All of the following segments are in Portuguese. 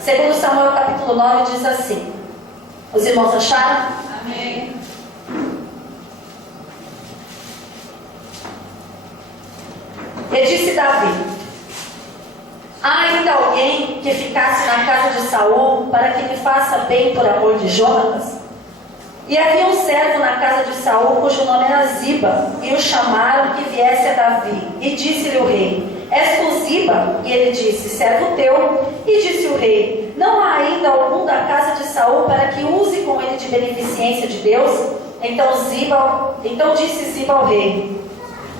Segundo Samuel capítulo 9 diz assim. Os irmãos acharam? Amém. E disse Davi: há ainda alguém que ficasse na casa de Saul para que me faça bem por amor de Jonatas? E havia um servo na casa de Saul cujo nome era Ziba, e o chamaram que viesse a Davi. E disse-lhe o rei: és tu Ziba? E ele disse: servo teu. E disse o rei: não há ainda algum da casa de Saul para que use com ele de beneficência de Deus? Então disse Ziba ao rei: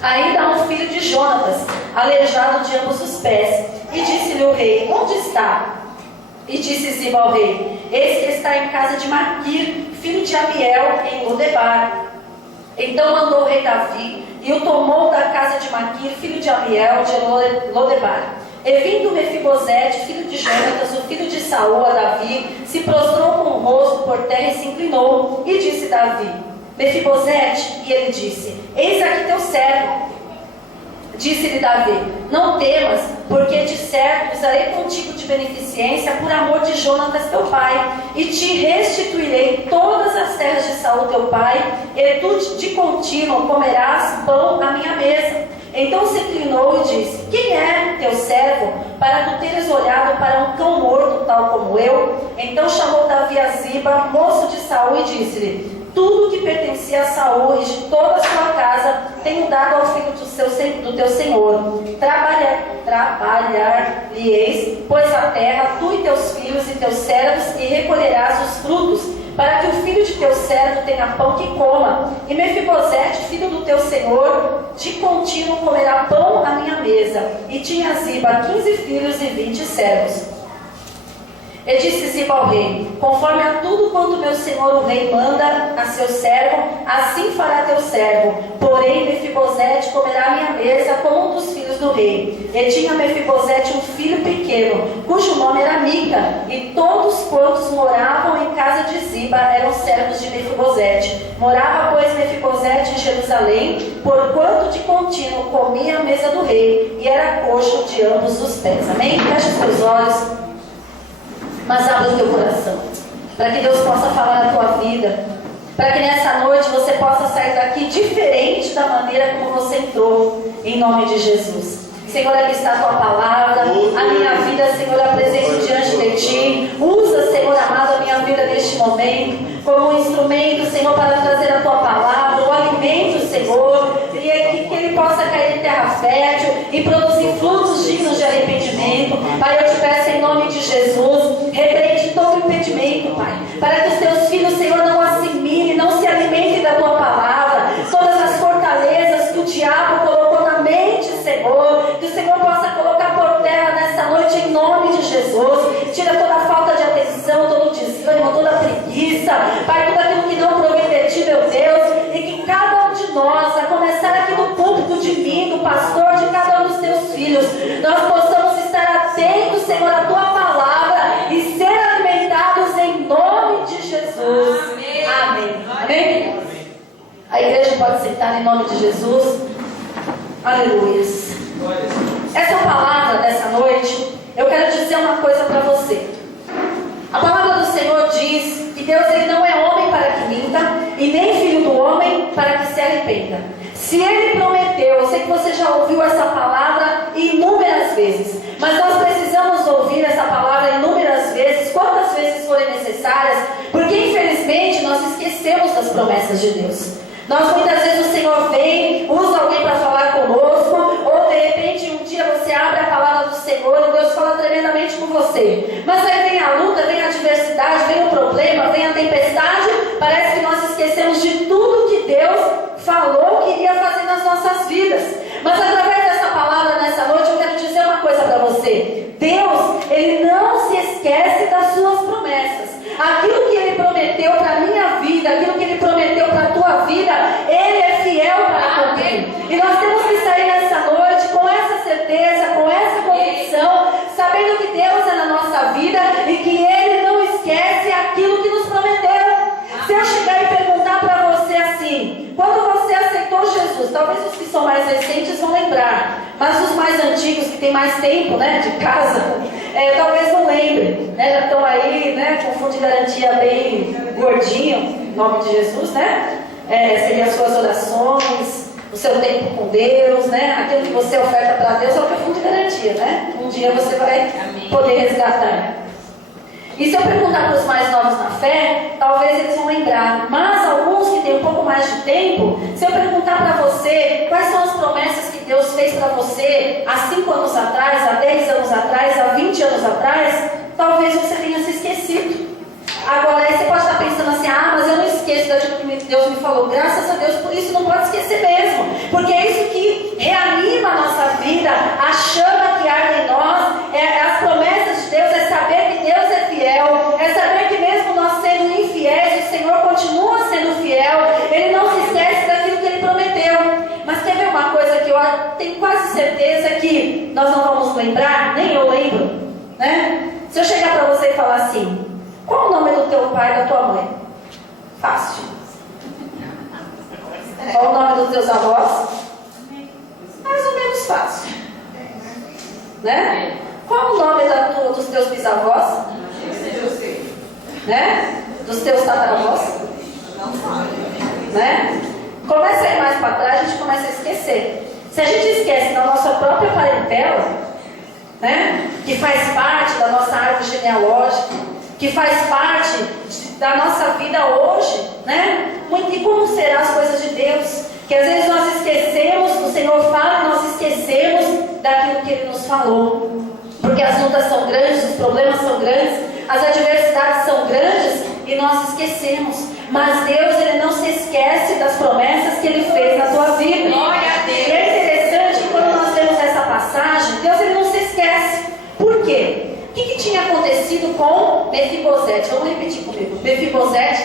ainda há um filho de Jonatas, aleijado de ambos os pés. E disse-lhe o rei: onde está? E disse Ziba ao rei: eis que está em casa de Maquir, filho de Amiel, em Lodebar. Então mandou o rei Davi, e o tomou da casa de Maquir, filho de Amiel, de Lodebar. E vindo Mefibosete, filho de Jonatas, o filho de Saul, a Davi, se prostrou com o rosto por terra e se inclinou. E disse Davi: Mefibosete? E ele disse: eis aqui teu servo. Disse-lhe Davi: não temas, porque de certo usarei contigo de beneficência por amor de Jonatas teu pai, e te restituirei todas as terras de Saul teu pai, e tu de contínuo comerás pão à minha mesa. Então se inclinou e disse: quem é teu servo, para tu teres olhado para um cão morto tal como eu? Então chamou Davi a Ziba, moço de Saul, e disse-lhe: tudo que pertencia a Saul e de toda a sua casa tenho dado ao filho do teu senhor. Trabalhar-lhe-eis, pois a terra, tu e teus filhos e teus servos, e recolherás os frutos, para que o filho de teu servo tenha pão que coma. E Mefibosete, filho do teu senhor, de contínuo comerá pão à minha mesa. E tinha Ziba 15 filhos e 20 servos. E disse Ziba ao rei: conforme a tudo quanto meu senhor o rei manda a seu servo, assim fará teu servo. Porém Mefibosete comerá à minha mesa como um dos filhos do rei. E tinha Mefibosete um filho pequeno, cujo nome era Mica, e todos quantos moravam em casa de Ziba eram servos de Mefibosete. Morava, pois, Mefibosete em Jerusalém, porquanto de contínuo comia à mesa do rei, e era coxo de ambos os pés. Amém? Feche os teus olhos, mas abra o teu coração, para que Deus possa falar na tua vida, para que nessa noite você possa sair daqui diferente da maneira como você entrou, em nome de Jesus. Senhor, aqui está a tua palavra, a minha vida, Senhor, apresento diante de ti. Usa, Senhor amado, a minha vida neste momento, como um instrumento, Senhor, para trazer a tua palavra, o alimento, Senhor, e que ele possa cair em terra fértil e produzir frutos dignos de arrependimento. Pai, eu te peço em nome de Jesus, repreende todo impedimento, Pai, para que os teus filhos, Senhor, não assimilem, não se alimentem da tua palavra, todas as fortalezas que o diabo colocou na mente, Senhor, que o Senhor possa colocar por terra nessa noite em nome de Jesus. Tira toda a falta de atenção, todo o desânimo, toda a preguiça, Pai, tudo aquilo que não provém de ti, meu Deus, e que cada um de nós, a começar aqui no púlpito de mim, do pastor, de cada um dos teus filhos, nós possamos estar atentos, Senhor, à tua palavra e ser alimentados em nome de Jesus. Amém. Amém. Amém. A igreja pode sentar em nome de Jesus. Aleluias. Essa palavra dessa noite, eu quero dizer uma coisa para você. A palavra do Senhor diz que Deus, ele não é homem para que minta, e nem filho do homem para que se arrependa. Se ele prometeu, eu sei que você já ouviu essa palavra inúmeras vezes, mas nós precisamos ouvir essa palavra inúmeras vezes, quantas vezes forem necessárias, porque infelizmente nós esquecemos das promessas de Deus. Nós muitas vezes o Senhor vem, usa alguém para falar conosco, ou de repente um dia você abre a palavra do Senhor e Deus fala tremendamente com você. Mas aí vem a luta, vem a adversidade, vem o problema, vem a tempestade, parece que nós esquecemos de tudo que Deus falou que iria fazer nas nossas vidas. Mas através dessa palavra nessa noite eu quero dizer uma coisa para você. Deus, ele não se esquece das suas promessas. Aquilo que ele prometeu para a minha vida, aquilo que ele prometeu para a tua vida, ele é fiel para cumprir. E nós temos que sair nessa noite com essa certeza, com essa convicção, sabendo que Deus é na nossa vida e que ele não esquece aquilo que nos prometeu. Se eu chegar e perguntar para você assim, quando você aceitou Jesus, talvez os que são mais recentes vão lembrar, mas os mais antigos, que têm mais tempo, né, de casa, talvez não lembrem, né? né? Já estão aí, né, com fundo de garantia bem gordinho, em nome de Jesus, né? Seriam as suas orações, o seu tempo com Deus, né? Aquilo que você oferta para Deus é o teu fundo de garantia, né? Um dia você vai poder resgatar. E se eu perguntar para os mais novos na fé, talvez eles vão lembrar. Mas alguns que têm um pouco mais de tempo, se eu perguntar para você quais são as promessas que Deus fez para você há 5 anos atrás, há 10 anos atrás, há 20 anos atrás, talvez você tenha se esquecido. Agora, aí você pode estar pensando assim, mas eu não esqueço daquilo que Deus me falou. Graças a Deus por isso, não pode esquecer mesmo. Porque é isso que reanima a nossa vida, a chama que arde em nós, as promessas de Deus, é saber que Deus é fiel, é saber que mesmo nós sendo infiéis, o Senhor continua sendo fiel, Ele não se esquece daquilo que Ele prometeu. Mas quer ver uma coisa que eu tenho quase certeza que nós não vamos lembrar, nem eu lembro, né? Se eu chegar para você e falar assim, qual o nome do teu pai e da tua mãe? Fácil. Qual o nome dos teus avós? Mais ou menos fácil. Né? Qual o nome dos teus bisavós? Né? Dos teus tataravós? Né? Começa a ir mais para trás, a gente começa a esquecer. Se a gente esquece da nossa própria parentela, né? Que faz parte da nossa árvore genealógica, que faz parte da nossa vida hoje, né? E como serão as coisas de Deus? Que às vezes nós esquecemos, o Senhor fala e nós esquecemos daquilo que Ele nos falou. Porque as lutas são grandes, os problemas são grandes, as adversidades são grandes e nós esquecemos. Mas Deus, Ele não se esquece das promessas que Ele fez na tua vida. Glória a Deus. E é interessante que quando nós temos essa passagem, Deus, Ele não se esquece. Por quê? O que tinha acontecido com Mefibosete? Vamos repetir comigo. Mefibosete.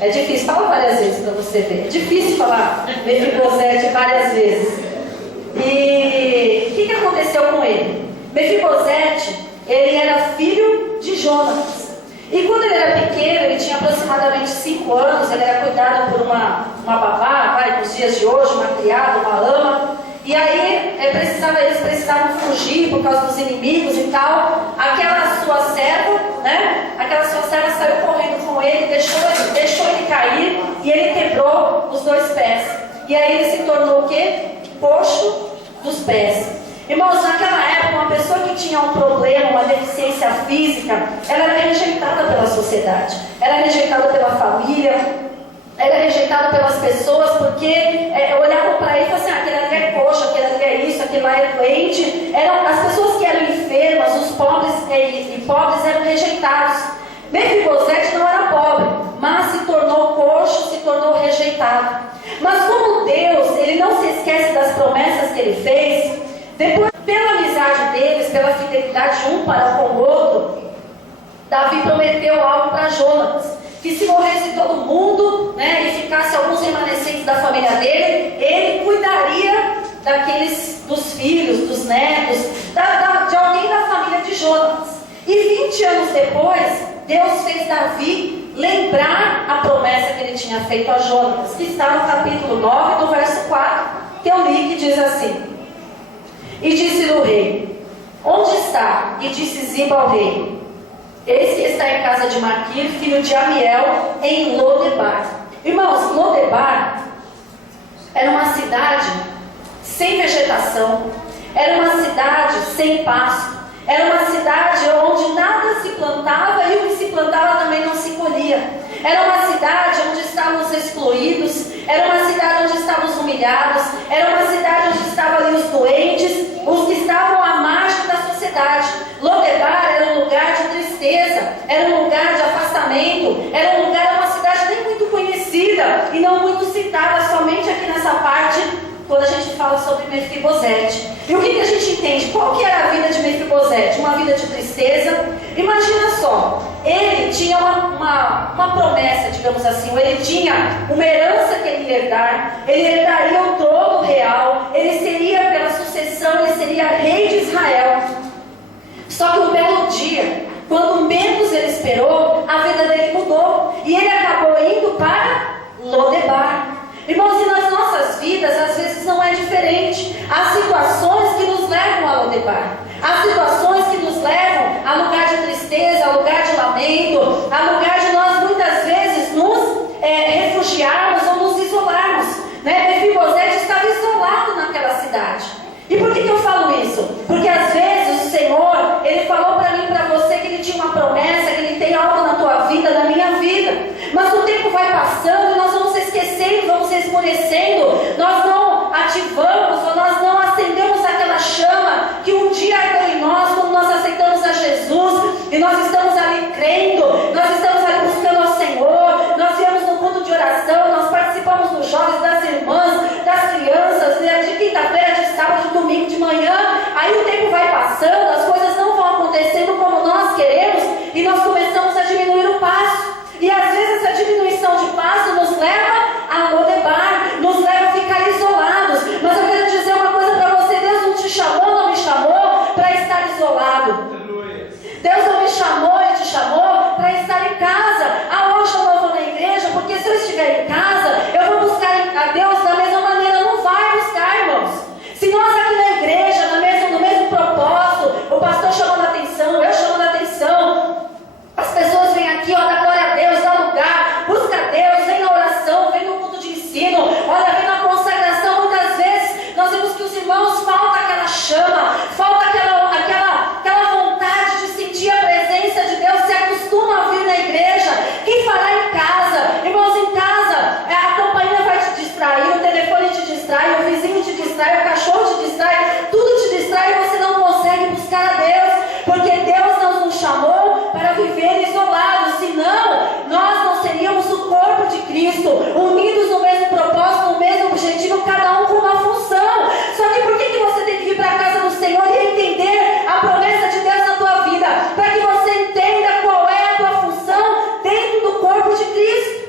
É difícil, fala várias vezes para você ver. É difícil falar Mefibosete várias vezes. E o que aconteceu com ele? Mefibosete, ele era filho de Jonatas. E quando ele era pequeno, ele tinha aproximadamente 5 anos, ele era cuidado por uma babá, nos dias de hoje, uma criada, uma ama. E aí eles precisavam fugir por causa dos inimigos e tal. Aquela sua serva, né? Aquela sua serva saiu correndo com ele, deixou ele cair e ele quebrou os 2 pés. E aí ele se tornou o quê? Coxo dos pés. Irmãos, naquela época, uma pessoa que tinha um problema, uma deficiência física, ela era rejeitada pela sociedade, era rejeitada pela família, era rejeitado pelas pessoas, porque olhavam para ele e falavam assim, aquele ali é coxo, aquele ali é isso, aquele lá é doente. As pessoas que eram enfermas, os pobres e pobres eram rejeitados. Mefibosete não era pobre, mas se tornou coxo, se tornou rejeitado. Mas como Deus, Ele não se esquece das promessas que Ele fez, depois, pela amizade deles, pela fidelidade um para com o outro, Davi prometeu algo para Jonatas, que se morresse todo mundo, né, e ficasse alguns remanescentes da família dele, ele cuidaria dos filhos, dos netos, de alguém da família de Jonatas. E 20 anos depois, Deus fez Davi lembrar a promessa que ele tinha feito a Jonatas, que está no capítulo 9, do verso 4, que eu li, que diz assim: E disse-lhe o rei, onde está? E disse Ziba ao rei, eis que está em casa de Maquir, filho de Amiel, em Lodebar. Irmãos, Lodebar era uma cidade sem vegetação, era uma cidade sem pasto, era uma cidade onde nada se plantava e o que se plantava também não se colhia. Era uma cidade onde estávamos excluídos, era uma cidade onde estávamos humilhados, era uma cidade onde estavam ali os doentes, os que estavam à margem da sociedade. Lodebar era um lugar de tristeza, era um lugar de afastamento, era uma cidade nem muito conhecida e não muito citada, somente aqui nessa parte, quando a gente fala sobre Mefibosete. E o que a gente entende? Qual que era a vida de Mefibosete? Uma vida de tristeza. Imagina só, ele tinha uma promessa, digamos assim, ou ele tinha uma herança que ele ia herdar, ele herdaria o trono real, ele seria pela sucessão, ele seria rei de Israel. Só que um belo dia, quando menos ele esperou, a vida dele mudou e ele acabou indo para Lodebar. Irmãos, e nas nossas vidas, às vezes não é diferente. Há situações que nos levam a Lodebar, há situações que nos levam a lugar de tristeza, há lugar de lamento, há lugar de nós muitas vezes nos refugiarmos ou nos isolarmos, né? Mefibosete estava isolado naquela cidade. E por que eu falo isso? Porque às vezes o Senhor, Ele falou para mim e para você que Ele tinha uma promessa, que Ele tem algo na tua vida, na minha vida. Mas o tempo vai passando e nós vamos esquecendo, vamos esmorecendo, nós não ativamos ou nós não acendemos aquela chama que um dia ardeu em nós quando nós aceitamos a Jesus e nós estamos ali crendo, nós estamos ali buscando ao Senhor, nós viemos no culto de oração, nós participamos dos jovens, das irmãs, das crianças, de quinta-feira, de sábado, de domingo, de manhã. Aí o tempo vai passando, as coisas não vão acontecendo como nós queremos e nós começamos a diminuir o passo. E às vezes essa diminuição de passo nos leva a Lodebar, nos leva a ficar isolados. Mas eu quero dizer uma coisa para você: Deus não te chamou, não me chamou para estar isolado. Deus não me chamou e te chamou para estar em casa. Ah, hoje eu não vou na igreja, porque se eu estiver em casa, eu vou buscar a Deus da mesma maneira. Não vai buscar, irmãos. Se nós aqui na igreja, no mesmo propósito, o pastor chamando a atenção, eu chamando a atenção, as pessoas vêm aqui, ó, dá glória a Deus, dá lugar, busca a Deus, vem na oração, vem no culto de ensino, olha, vem na consagração. Muitas vezes nós vemos que os irmãos falta aquela chama, falta aquela vontade de sentir a presença de Deus, se acostuma a vir na igreja. Quem fará em casa? Irmãos, em casa, a campainha vai te distrair, o telefone te distrai, o vizinho te distrai, o cachorro te distrai, tudo te distrai e você não consegue buscar a Deus, porque Deus não nos chamou para viver isolados, senão nós não seríamos o corpo de Cristo, unidos no mesmo propósito, no mesmo objetivo, cada um com uma função. Só que por que você tem que vir para a casa do Senhor e entender a promessa de Deus na tua vida? Para que você entenda qual é a tua função dentro do corpo de Cristo.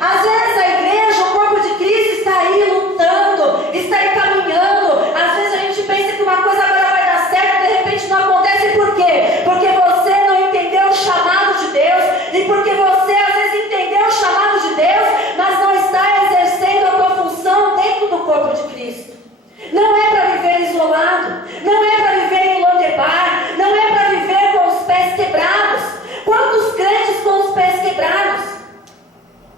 Às vezes a igreja, o corpo de Cristo está aí lutando, está aí caminhando. Às vezes a gente pensa que uma coisa agora vai dar certo, de repente não acontece. Por quê? Porque você não entendeu o chamado de Deus, e porque você às vezes entendeu o chamado de Deus, mas não está exercendo a tua função dentro do corpo de Cristo. Não é para viver isolado, não é para viver em Lodebar, não é para viver com os pés quebrados. Quantos crentes com os pés quebrados?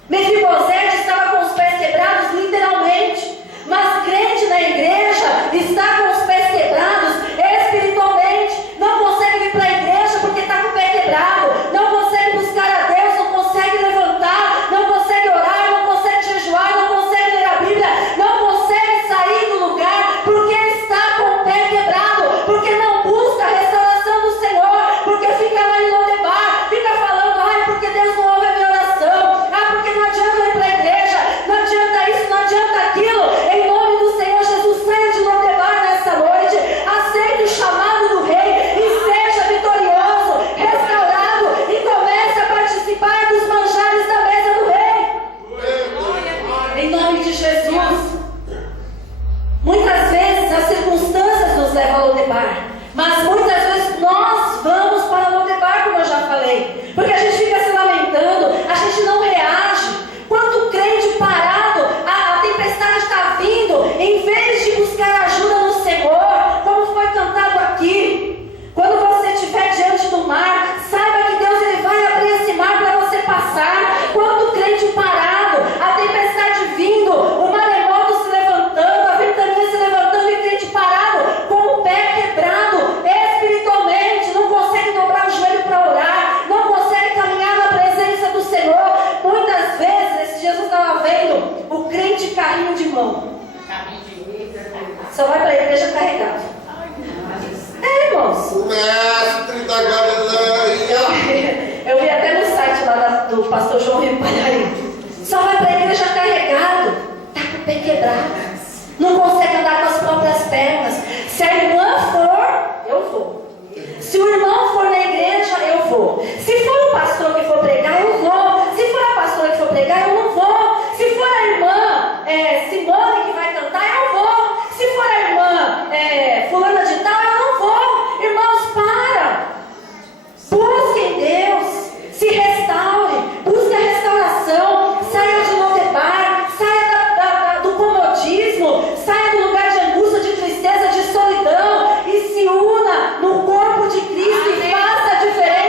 Mefibosete estava com os pés quebrados literalmente, mas crente na igreja está com os pés quebrados espiritualmente. Não consegue vir para a igreja porque está com o pé quebrado, não consegue buscar a Deus, não consegue levantar, não consegue orar, não consegue jejuar, não consegue ler a Bíblia, não consegue sair do lugar porque está com o pé quebrado, porque não busca a restauração do Senhor, porque fica lá em Lodebar, fica falando: ai, porque Deus não ouve a minha oração, ah, porque não adianta ir para a igreja, não adianta isso, não adianta aquilo. Em nome do Senhor Jesus, saia de Lodebar nessa noite, aceite o chamado do Rei e seja vitorioso, restaurado, e comece a participar dos manjares da mesa do Rei. Em nome de Jesus. Muitas vezes as circunstâncias nos levam a Lodebar, mas muitas vezes nós vamos para Lodebar, como eu já falei, porque a gente fica se lamentando, a gente não reage. Quanto crente parado, a tempestade está vindo, em vez de buscar ajuda no Senhor, como foi cantado aqui. Quando você estiver diante do mar, saiba que Deus ele vai abrir esse mar para você passar. Quanto crente parado, a tempestade vindo, o maremoto se levantando, a ventania se levantando, e crente parado, com o pé quebrado espiritualmente, não consegue dobrar o joelho para orar, não consegue caminhar na presença do Senhor. Muitas vezes, esses dias eu estava vendo o crente carrinho de mão, só vai para a igreja carregado. Irmãos, o mestre da Galileia. eu vi até no site lá do pastor João Rio Palharim. Só vai para a igreja carregado, está com o pé quebrado, não consegue andar com as próprias pernas. Se a irmã for, eu vou. Se o irmão for na igreja, eu vou. Se for o pastor que for pregar, eu vou. Se for a pastora que for pregar, eu não vou. Se for a irmã Simone que vai cantar, eu vou. Se for a irmã fulana de tal, eu não vou. Irmãos, para. Busquem Deus. Se restaure. Busque a restauração. Saia de Lodebar. Saia do comodismo. Saia do lugar de angústia, de tristeza, de solidão. E se una no corpo de Cristo. Amém. E faça a diferença.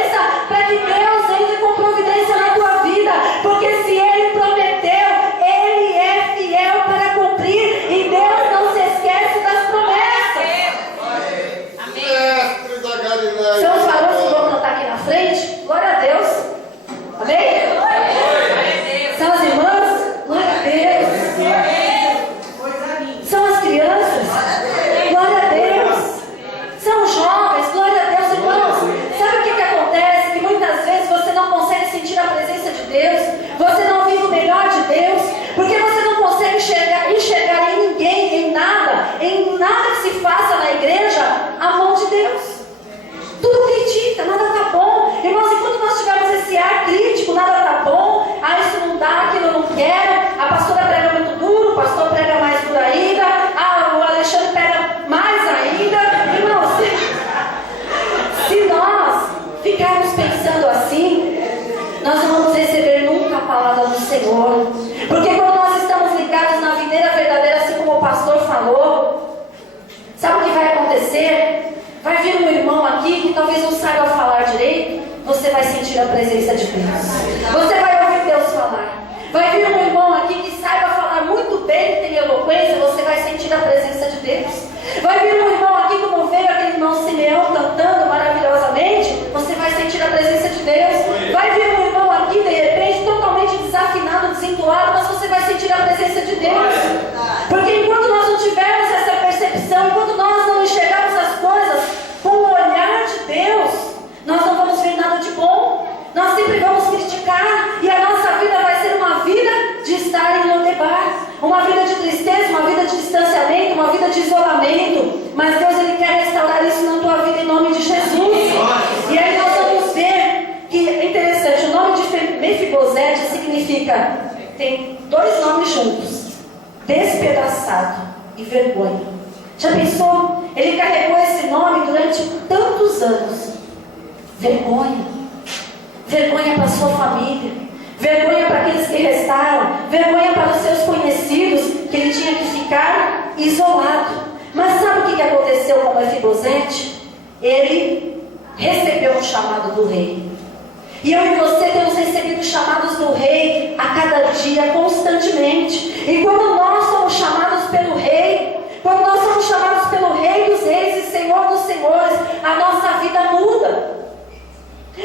São os varões que vão cantar aqui na frente? Glória a Deus. Amém? São as irmãs? Glória a Deus. São as crianças? Glória a Deus. São os jovens? Glória a Deus, irmãos. Sabe o que acontece? Que muitas vezes você não consegue sentir a presença de Deus. Você não vive o melhor de Deus. Porque você não consegue enxergar em ninguém, em nada que se faça na igreja, a mão de Deus. Tudo critica, nada está bom. Irmãos, enquanto nós tivermos esse ar crítico, nada está bom, isso não dá, aquilo eu não quero, a pastora prega muito duro, o pastor prega mais duro ainda, o Alexandre prega mais ainda. Irmãos, se nós ficarmos pensando assim, nós não vamos receber nunca a palavra do Senhor. Porque quando nós estamos ligados na videira verdadeira, assim como o pastor falou, sabe o que vai acontecer? Vai vir um irmão aqui que talvez não saiba falar direito, você vai sentir a presença de Deus. Você vai ouvir Deus falar. Vai vir um irmão aqui que saiba falar muito bem, que tem eloquência, você vai sentir a presença de Deus. Vai vir um irmão aqui, como veio aquele irmão Simeão cantando maravilhosamente, você vai sentir a presença de Deus. Vai vir um irmão aqui, de repente, totalmente desafinado, desentoado, mas você vai sentir a presença de Deus. Porque enquanto nós não tivermos essa percepção, enquanto nós não enxergarmos as coisas com o olhar de Deus, nós não vamos ver nada de bom. Nós sempre vamos criticar e a nossa vida vai ser uma vida de estar em Lodebar, uma vida de tristeza, uma vida de distanciamento, uma vida de isolamento. Mas Deus, Ele quer restaurar isso na tua vida em nome de Jesus. E aí nós vamos ver que é interessante, o nome de Mefibosete significa, tem dois nomes juntos: despedaçado e vergonha. Já pensou? Ele carregou esse nome durante tantos anos. Vergonha. Vergonha para a sua família. Vergonha para aqueles que restaram. Vergonha para os seus conhecidos, que ele tinha que ficar isolado. Mas sabe o que aconteceu com Mefibosete? Ele recebeu um chamado do rei. E eu e você temos recebido chamados do rei a cada dia, constantemente. E quando nós somos chamados pelo rei, quando nós somos chamados pelo Rei dos Reis e Senhor dos Senhores, a nossa vida muda.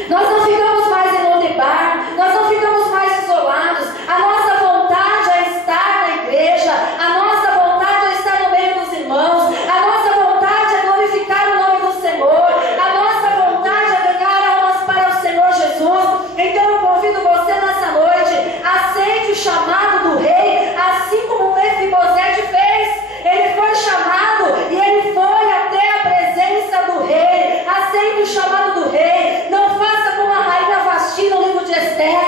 Nós não ficamos mais em Lodebar, nós não ficamos mais isolados. A nossa vontade é estar na igreja, a nossa vontade é estar no meio dos irmãos, a nossa vontade é glorificar o nome do Senhor, a nossa vontade é ganhar almas para o Senhor Jesus. Então eu convido você nessa noite, aceite o chamado do Rei, assim como Mefibosete fez. Ele foi chamado e ele foi até a presença do rei. Aceite o chamado do rei. Não faça como a rainha Vasti no livro de Esther.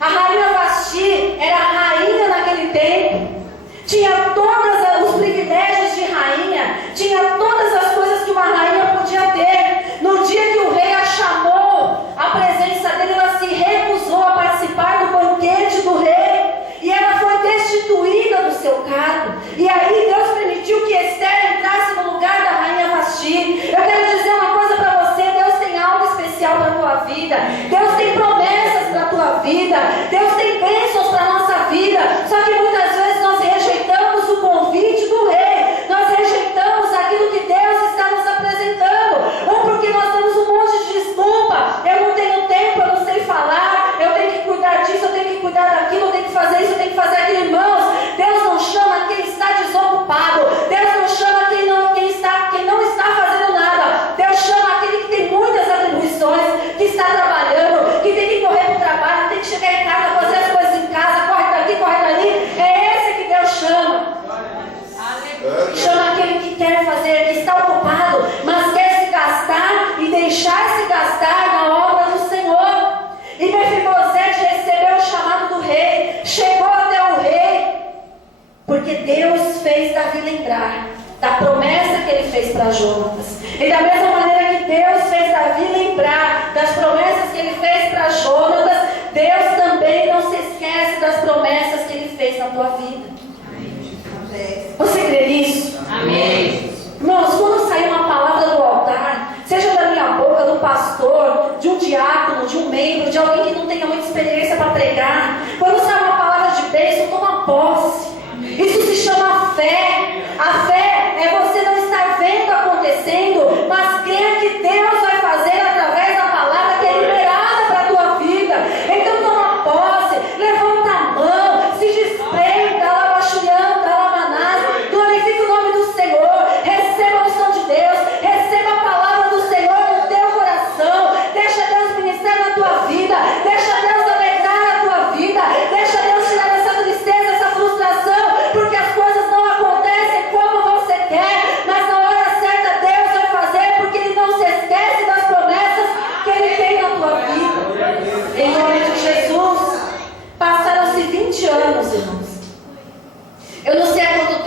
A rainha Vasti era rainha naquele tempo. Tinha todos os privilégios de rainha. Tinha todas as coisas que uma rainha podia ter. No dia que o rei a chamou à presença dele, ela se recusou a participar do banquete do rei. E ela foi destituída do seu cargo. E aí Deus permitiu que Esther entrasse no lugar da rainha Vasti. Eu quero dizer uma coisa para você: Deus tem algo especial para a tua vida. Deus tem promessas para a tua vida. Deus tem bênçãos para a nossa vida. Só que muitas vezes nós rejeitamos o convite do rei. Nós rejeitamos aquilo que Deus está nos apresentando. Ou porque nós temos um monte de desculpa. Eu não tenho tempo, eu não sei falar, eu tenho que cuidar disso, eu tenho que cuidar daquilo, eu tenho que fazer isso, eu tenho que fazer aquilo. Irmãos, Deus não chama quem está desocupado. Deus não chama quem não está fazendo nada. Deus chama aquele que tem muitas atribuições, que está trabalhando, que tem que correr para o trabalho, tem que chegar em casa, fazer as coisas em casa, corre daqui, corre dali. É esse que Deus chama. Chama aquele que quer fazer, que está ocupado, mas quer se gastar e deixar-se gastar na obra do Senhor. E Mefibosete recebeu o chamado do rei, chegou até o rei, porque Deus fez Davi lembrar da promessa que ele fez para Jonatas. E da mesma maneira que Deus fez Davi lembrar das promessas que ele fez para Jonatas, Deus também não se esquece das promessas que ele fez na tua vida. Você crê nisso? Amém. Irmãos, quando sair uma palavra do altar, seja da minha boca, do pastor, de um diácono, de um membro, de alguém que não tenha muita experiência para pregar, quando sair uma palavra de bênção, toma posse. Isso se chama fé. A fé é você não estar vendo acontecendo, mas crer que Deus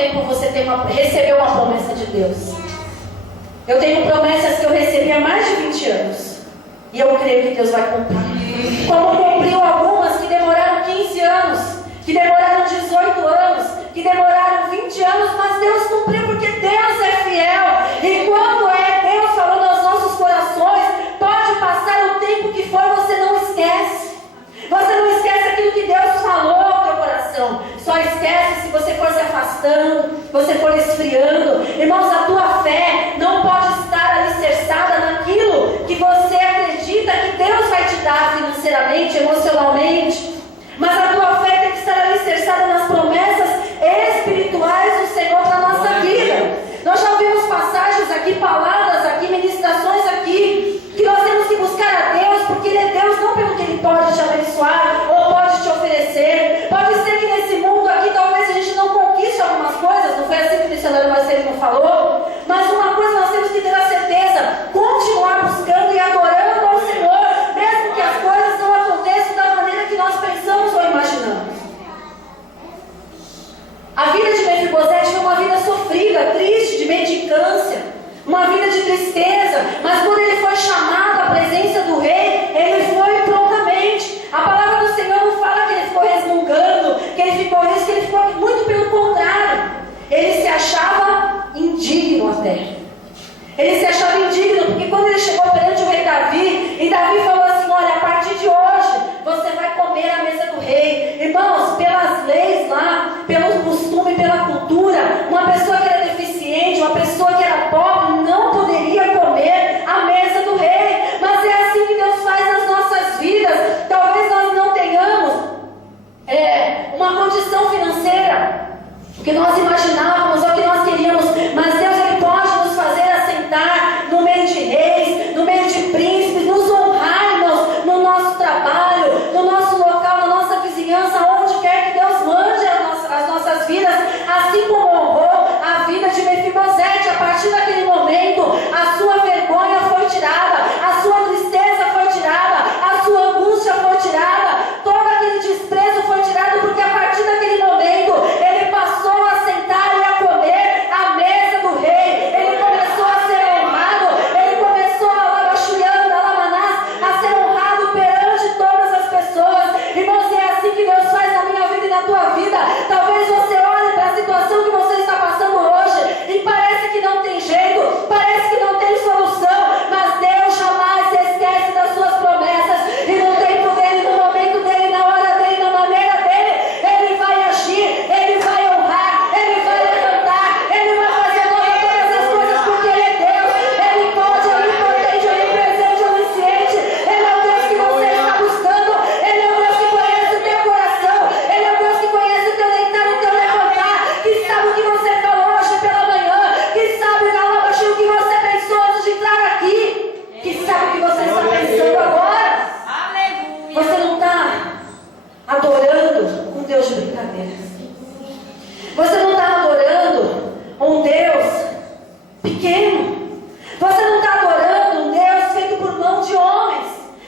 tempo você recebeu uma promessa de Deus? Eu tenho promessas que eu recebi há mais de 20 anos. E eu creio que Deus vai cumprir. Como cumpriu algumas que demoraram 15 anos, que demoraram 18 anos, que demoraram 20 anos, mas Deus cumpriu porque Deus é fiel. E quando é Deus falando aos nossos corações, pode passar o tempo que for, você não esquece. Você não esquece aquilo que Deus falou ao teu coração. Só esquece se você for se afastando, você for esfriando. Irmãos, a tua fé não pode estar alicerçada naquilo que você acredita que Deus vai te dar financeiramente, emocionalmente. Mas a tua fé tem que estar alicerçada nas promessas espirituais do Senhor para a nossa vida. Nós já ouvimos passagens aqui, palavras aqui, ministrações aqui, que nós temos que buscar a Deus, porque Ele é Deus não pelo que Ele pode te abençoar ou pode te oferecer. Pode ser que nesse mundo aqui talvez a gente não conquiste algumas coisas, não foi assim que o missionário Marcelino falou, mas uma coisa nós temos que ter a certeza: continuar buscando e adorando ao Senhor, mesmo que as coisas não aconteçam da maneira que nós pensamos ou imaginamos. A vida de Mefibosete foi uma vida sofrida, triste, de mendicância, uma vida de tristeza, mas quando ele foi chamado à presença do rei, ele foi prontamente. A palavra do Senhor não fala que ele ficou resmungando, que ele ficou isso, que ele ficou muito pelo contrário. Ele se achava indigno até. Ele se achava indigno, porque quando ele chegou perante o rei Davi, e Davi falou assim: olha, a partir de hoje, você vai comer à mesa do rei. Irmãos, pelas leis lá, pelo costume, pela cultura, uma pessoa que era deficiente, uma pessoa que era pobre, não poderia comer à mesa do rei. Mas é assim que Deus faz nas nossas vidas. Talvez nós não tenhamos uma condição financeira que nós imaginávamos ou que nós queríamos, mas Deus, Ele pode nos fazer assentar no meio de reis, no meio de príncipes, nos honrar, irmãos, no nosso trabalho, no nosso local, na nossa vizinhança, onde quer que Deus mande as nossas vidas, assim como honrou a vida de Mefibosete. A partir daquele momento, a sua vergonha foi tirada, a sua tristeza foi tirada, a sua angústia foi tirada, todo aquele desprezo foi tirado, porque a partir daquele momento, ele passou a sentar e a comer à mesa do rei. Ele começou a ser honrado, ele começou a ser honrado perante todas as pessoas. Irmãos, é assim que Deus faz na minha vida e na tua vida. Talvez você olhe para a situação que você está passando hoje e parece que não tem jeito, parece que não tem solução, mas Deus jamais se esquece das suas promessas, e no tempo dele, no momento dele, na hora dele, na maneira dele, Ele vai agir, Ele vai honrar, Ele vai levantar, Ele vai fazer nova todas as coisas, porque Ele é Deus. Ele pode, onipotente, onipresente, onisciente. Ele é o Deus que você está buscando, Ele é o Deus que conhece o teu coração, Ele é o Deus que conhece o teu deitar, o teu levantar, que sabe o que você falou hoje pela manhã, que sabe o que você pensou antes de entrar aqui, que sabe o que você está pensando agora. Aleluia. Você não está adorando um Deus de brincadeira. Você não está adorando um Deus pequeno. Você não está adorando um Deus feito por mão de homens.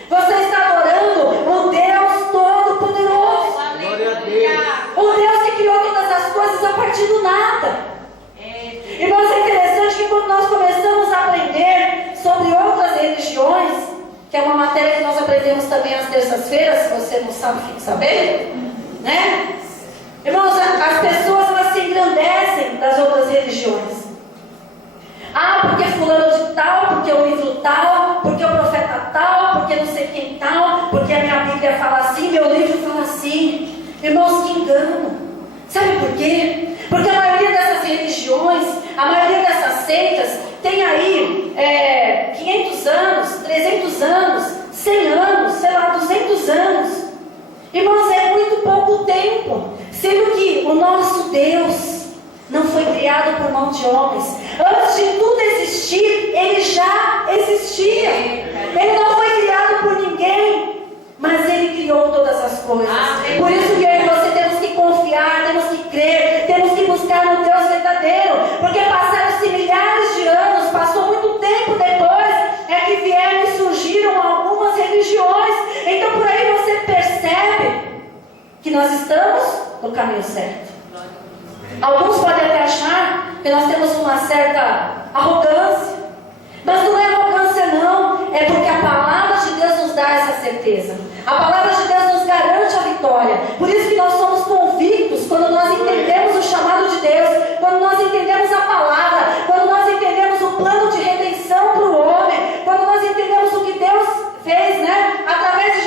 Você está adorando um Deus todo-poderoso. O Deus que criou todas as coisas a partir do nada. Irmãos, é interessante que quando nós começamos a aprender sobre outras religiões, que é uma matéria que nós aprendemos também às terças-feiras, se você não sabe, fique sabendo, né? Irmãos, as pessoas, elas se engrandecem das outras religiões. Ah, porque fulano de tal, porque o livro tal, porque o profeta tal, porque não sei quem tal, porque a minha Bíblia fala assim, meu livro fala assim. Irmãos, que engano. Sabe por quê? Porque a maioria dessas religiões, a maioria dessas seitas, tem aí 500 anos, 300 anos, 100 anos, sei lá, 200 anos. Irmãos, é muito pouco tempo. Sendo que o nosso Deus não foi criado por mão de homens. Antes de tudo existir, Ele já existia. Ele não foi criado por ninguém, mas Ele criou todas as coisas. Por isso que eu e você temos que confiar, temos que crer, temos que buscar no Deus verdadeiro. Porque passaram-se milhares de anos, passou muito tempo depois, que vieram e surgiram algumas religiões. Então por aí você percebe que nós estamos no caminho certo. Alguns podem até achar que nós temos uma certa arrogância, mas não é arrogância não, é porque a palavra de Deus nos dá essa certeza. A palavra de Deus nos garante a vitória. Por isso que nós somos convictos quando nós entendemos o chamado de Deus, quando nós entendemos a palavra, quando nós entendemos o plano de redenção para o homem, quando nós entendemos o que Deus fez, né? Através de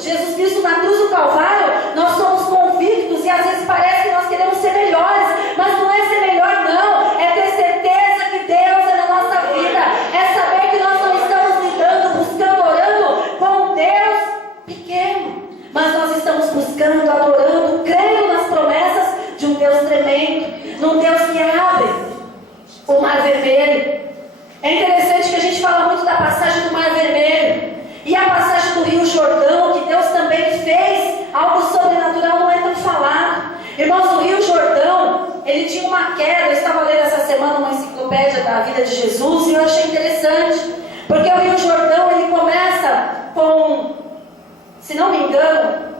Jesus Cristo na cruz do Calvário, nós somos convictos e às vezes parece que nós queremos ser melhores, mas não é ser melhor não, é ter certeza que Deus é na nossa vida, é saber que nós não estamos lidando, buscando, orando com um Deus pequeno, mas nós estamos buscando, adorando, crendo nas promessas de um Deus tremendo, num Deus que abre o Mar Vermelho. É interessante que a gente fala muito da passagem do Mar Vermelho e a passagem do Rio Jordão, que Deus também fez algo sobrenatural, não é tão falado. Irmãos, o Rio Jordão, ele tinha uma queda. Eu estava lendo essa semana uma enciclopédia da vida de Jesus e eu achei interessante, porque o Rio Jordão, ele começa com, se não me engano,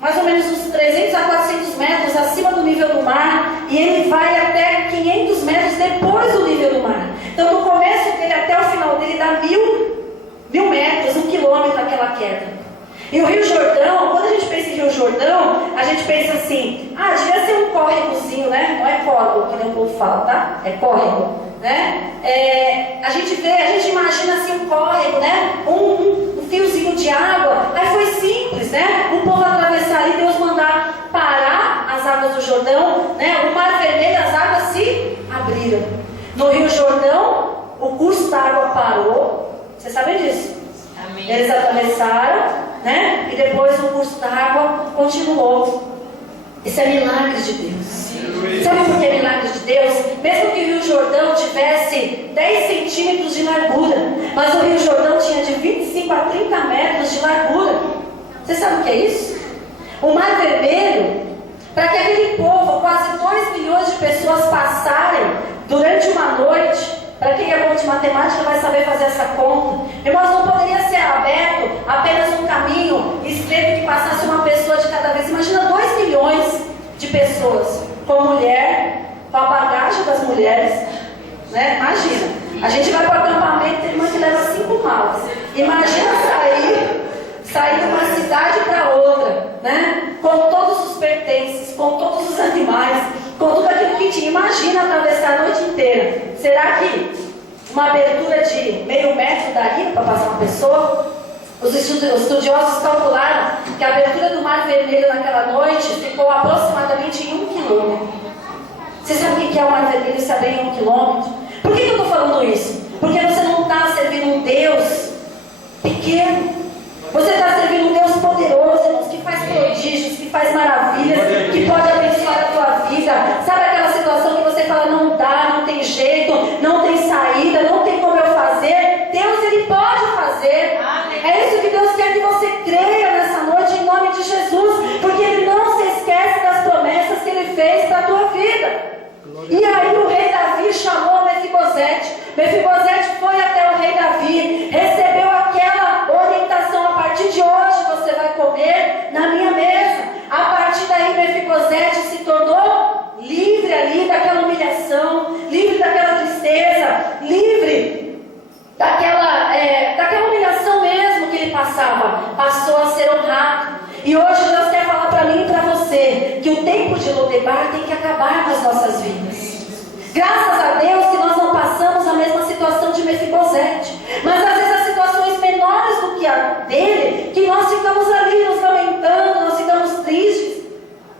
mais ou menos uns 300 a 400 metros acima do nível do mar, e ele vai até 500 metros depois do nível do mar. Então, no começo dele até o final dele dá 1000 metros, 1 quilômetro aquela queda. E o Rio Jordão, quando a gente pensa em Rio Jordão, a gente pensa assim, devia ser um córregozinho, né? Não é córrego, que nem o povo fala, tá? É córrego, né? A gente imagina assim um córrego, né? Um fiozinho de água. Aí foi simples, né? O povo atravessar ali, Deus mandar parar as águas do Jordão, né? O Mar Vermelho, as águas se abriram. No Rio Jordão, o curso da água parou. Vocês sabem disso? Amém. Eles atravessaram, né? E depois o curso da água continuou. Isso é milagre de Deus. Sabe por que é milagre de Deus? Mesmo que o Rio Jordão tivesse 10 centímetros de largura, mas o Rio Jordão tinha de 25 a 30 metros de largura. Você sabe o que é isso? O Mar Vermelho, para que aquele povo, quase 2 milhões de pessoas passarem durante uma noite. Para quem é bom de matemática vai saber fazer essa conta. Irmãos, não poderia ser aberto apenas um caminho estreito que passasse uma pessoa de cada vez. Imagina 2 milhões de pessoas, com mulher, com a bagagem das mulheres, né? Imagina, a gente vai para o acampamento, tem irmã que leva 5 malas. Imagina sair de uma cidade para outra, né? Com todos os pertences, com todos os animais, com tudo aquilo que tinha. Imagina atravessar a noite inteira. Será que uma abertura de meio metro daria para passar uma pessoa? Os estudiosos calcularam que a abertura do Mar Vermelho naquela noite ficou aproximadamente em 1 quilômetro. Você sabe o que é o Mar Vermelho saber em 1 quilômetro? Por que eu estou falando isso? Porque você não está servindo um Deus pequeno. Você está servindo um Deus poderoso, irmãos, que faz prodígios, que faz maravilhas, que pode abençoar a tua vida. Sabe aquela situação que você fala, não dá, não tem jeito, não tem saída, não tem como eu fazer? Deus, Ele pode fazer. É isso que Deus quer que você creia nessa noite, em nome de Jesus, porque Ele não se esquece das promessas que Ele fez para a tua vida. E aí o rei Davi chamou Mefibosete. Mefibosete foi até o rei Davi, recebeu aquela orientação: a partir de hoje você vai comer na minha mesa. A partir daí Mefibosete se tornou livre ali daquela humilhação, livre daquela tristeza, livre daquela humilhação mesmo que ele passava. Passou a ser honrado. E hoje Deus quer falar para mim e para você que o tempo de Lodebar tem que acabar nas nossas vidas. Graças a Deus que nós não passamos a mesma situação de Mefibosete, mas às vezes as situações menores do que a dele, que nós ficamos ali nos lamentando, nós ficamos tristes,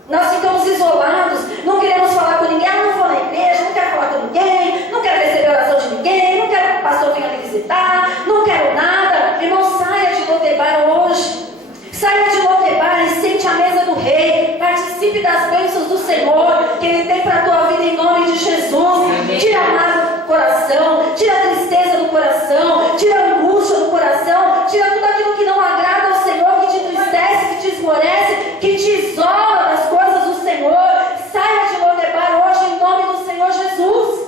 nós ficamos isolados, não queremos falar com ninguém. Não vou na igreja, não quero falar com ninguém, não quero receber a oração de ninguém, não quero que o pastor venha me visitar, não quero nada. Irmão, saia de Lodebar hoje. Saia de Lodebar e sente a mesa do rei. Participe das bênçãos do Senhor que Ele tem para a tua vida em nome de Jesus. Tira a mágoa do coração, tira a tristeza do coração, tira a angústia do coração, tira tudo aquilo que não agrada ao Senhor, que te entristece, que te esmorece, que te isola das coisas do Senhor. Saia de Lodebar hoje em nome do Senhor Jesus.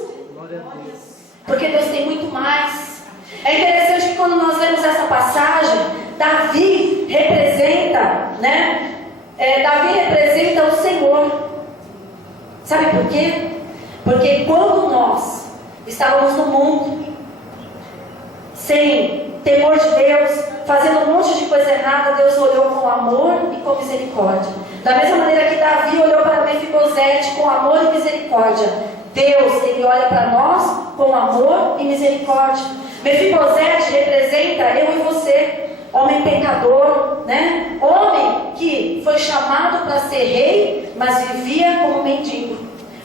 Porque Deus tem muito mais. É interessante que quando nós lemos essa passagem, Davi representa, né? Davi representa o Senhor. Sabe por quê? Porque quando nós estávamos no mundo, sem temor de Deus, fazendo um monte de coisa errada, Deus olhou com amor e com misericórdia. Da mesma maneira que Davi olhou para Mefibosete com amor e misericórdia, Deus, Ele olha para nós com amor e misericórdia. Mefibosete representa eu e você, homem pecador, né? Homem que foi chamado para ser rei, mas vivia como mendigo.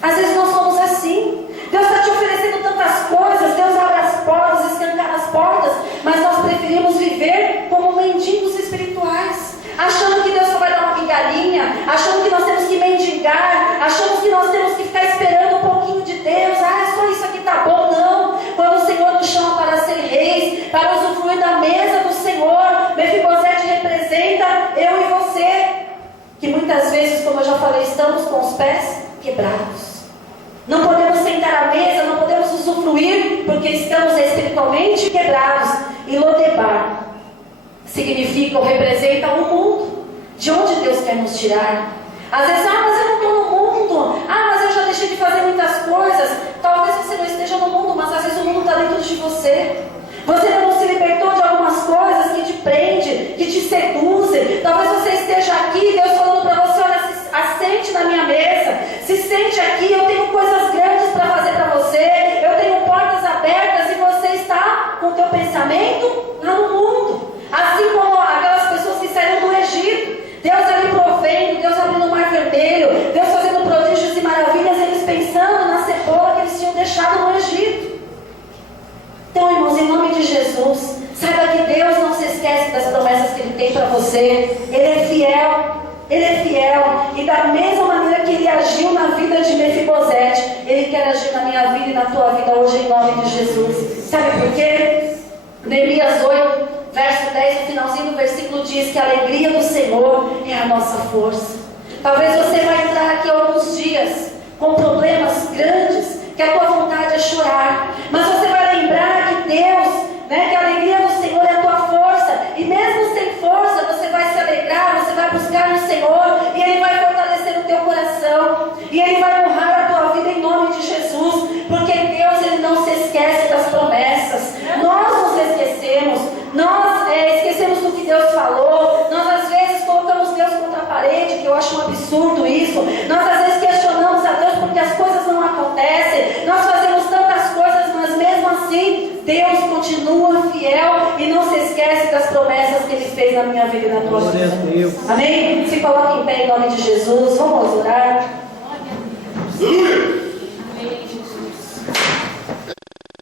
Às vezes nós somos assim. Deus está te oferecendo tantas coisas, Deus abre as portas, escancara as portas, mas nós preferimos viver como mendigos espirituais, achando que Deus só vai dar uma migalhinha, achando que nós temos que mendigar, achando que nós temos que ficar esperando um pouquinho de Deus. Só isso aqui tá bom. Não, quando o Senhor nos chama para ser reis, para usufruir da mesa do Senhor, Mefibosete representa eu e você, que muitas vezes, como eu já falei, estamos com os pés quebrados. Não podemos sentar à mesa, não podemos usufruir, porque estamos espiritualmente quebrados. E Lodebar significa ou representa o mundo, de onde Deus quer nos tirar. Às vezes, mas eu não estou no mundo, mas eu já deixei de fazer muitas coisas. Talvez você não esteja no mundo, mas às vezes o mundo está dentro de você. Você não se libertou de algumas coisas que te prendem, que te seduzem. Talvez você esteja aqui, Deus falando para você: olha, assente na minha mesa, se sente aqui, eu tenho coisas grandes para fazer para você, eu tenho portas abertas, e você está com o teu pensamento lá no mundo. Assim como aquelas pessoas que saíram do Egito, Deus ali provendo, Deus abrindo o mar vermelho, Deus fazendo prodígios e maravilhas, eles pensando na cebola que eles tinham deixado no Egito. Então, irmãos, em nome de Jesus, saiba que Deus não se esquece das promessas que Ele tem para você. Ele é fiel. Ele é fiel, e da mesma maneira que Ele agiu na vida de Mefibosete, Ele quer agir na minha vida e na tua vida hoje, em nome de Jesus. Sabe por quê? Neemias 8, verso 10, no finalzinho do versículo diz que a alegria do Senhor é a nossa força. Talvez você vai entrar aqui alguns dias com problemas grandes, que a tua vontade é chorar, mas você vai lembrar que Deus, que a alegria do Senhor é a tua força, e mesmo sem força você vai se alegrar, você vai buscar no Senhor, e Ele vai fortalecer o teu coração, e Ele vai honrar a tua vida em nome de Jesus, porque Deus, Ele não se esquece das promessas. Nós nos esquecemos, nós esquecemos do que Deus falou, nós às vezes colocamos Deus contra a parede, que eu acho um absurdo isso. Nós às vezes questionamos a Deus porque as coisas não acontecem, nós fazemos tantas coisas, mas mesmo assim Deus continua fiel e não se esquece das promessas que Ele fez na minha vida e na tua vida. Amém? Se coloque em pé em nome de Jesus. Vamos orar.